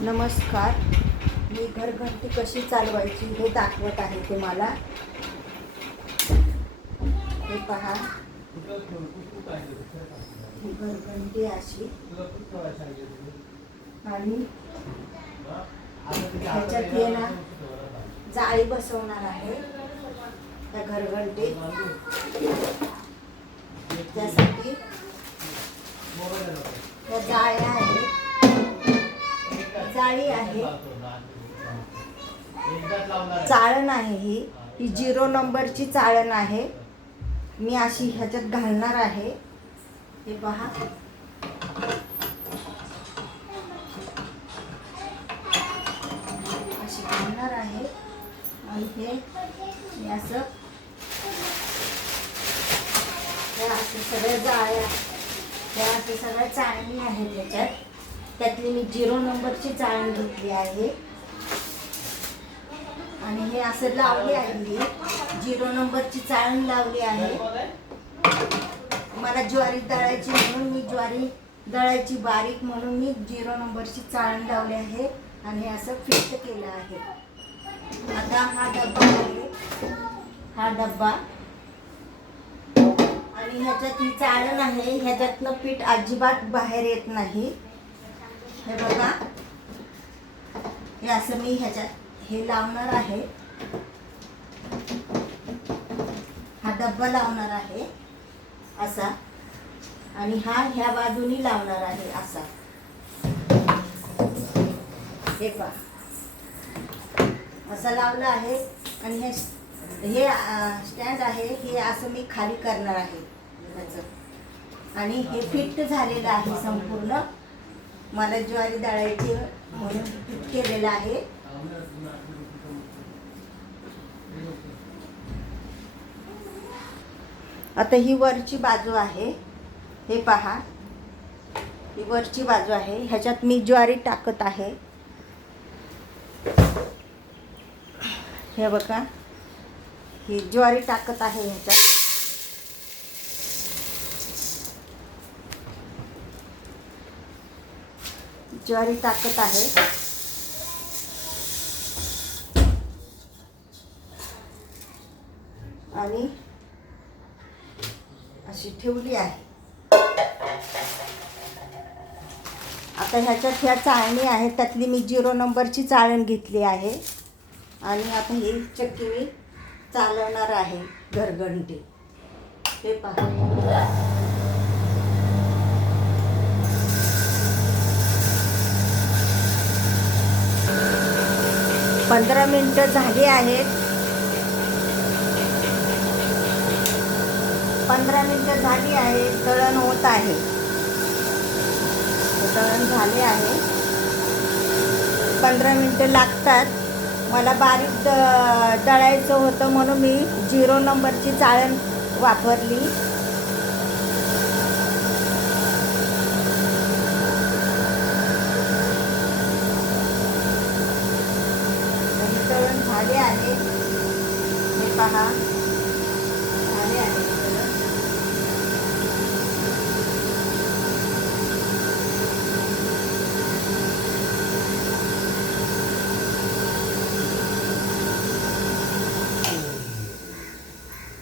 नमस्कार. मी घरघंटी कशी चालवायची हे दाखवत आहे तुम्हाला. हे पहा, ही घरघंटी अशी आणि ह्याच्यात हे ना जाळी बसवणार आहे त्या घरघंटीत. त्यासाठी त्या जाळ्या आहेत, जाळी आहे, चाळण आहे. ही 0 नंबरची चाळण आहे. मी अशी ह्याच्यात घालणार आहे. हे पहा, अशी घालणार आहे आणि हे असं सगळ्या जाळ्या, त्या असे सगळ्या चाळणी आहेत त्याच्यात. त्यातली मी 0 नंबरची चाळण घेतली आहे आणि हे असं लावली आहे. ही 0 नंबरची चाळण लावली आहे. मला ज्वारी दळायची म्हणून मी ज्वारी दळायची बारीक म्हणून मी 0 नंबरची चाळण लावली आहे आणि हे असं फिट केलं आहे. आता हा डब्बा आहे, हा डब्बा आणि ह्याच्यात ही चाळण आहे. ह्याच्यातलं पीठ अजिबात बाहेर येत नाही. हे बघा, हे असं मी ह्याच्यात हे लावणार आहे. हा डब्बा लावणार आहे असा आणि हा ह्या बाजूनी लावणार आहे असा. हे पहा, असा लावला आहे आणि हे स्टँड आहे. हे असं मी खाली करणार आहे ह्याचं आणि हे फिट झालेलं आहे संपूर्ण. मला ज्वारी दळायची म्हणून फिट केलेलं आहे. आता ही वरची बाजू आहे. हे पहा, ही वरची बाजू आहे. ह्याच्यात मी ज्वारी टाकत आहे. हे बघा, ही ज्वारी टाकत आहे ह्याच्यात. ज्वारी टाकत आहे आणि अशी ठेवली आहे. आता ह्याच्यात ह्या चाळणी आहे, त्यातली मी 0 नंबरची चाळण घेतली आहे आणि आता ही चक्की मी चालवणार आहे घरघंटी. हे पहा, 15 मिनिटं झाली आहेत. 15 मिनिटं झाली आहे. दळण होत आहे. दळण झाले आहे. 15 मिनिटं लागतात. मला बारीक दळायचं होतं म्हणून मी 0 नंबरची चाळण वापरली. दळण झाले आहे. हे पहा, झाले आहे दळण.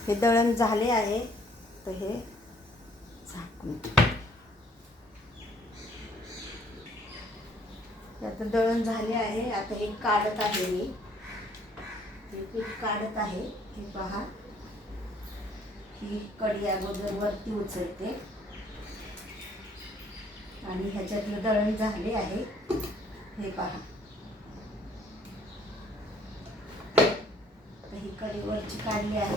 हे दळण झाले आहे. तर हे झाकून आता दळण झाले आहे. आता हे काढत आहे मी. हे पीठ काढत आहे. हे पहा, ही कढी अगोदर वरती उचलते आणि ह्याच्यातलं दळण झाले आहे. हे पहा, ही कढी वरची काढली आहे.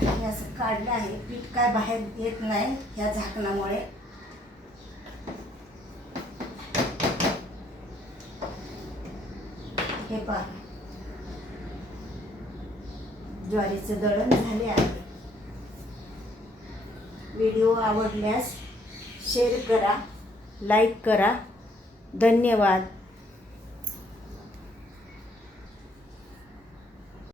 हे असं काढलं आहे. पीठ काय बाहेर येत नाही ह्या झाकणामुळे. हे पहा, ज्वारीचं दळण झाले आहे. व्हिडिओ आवडल्यास शेअर करा, लाईक करा. धन्यवाद.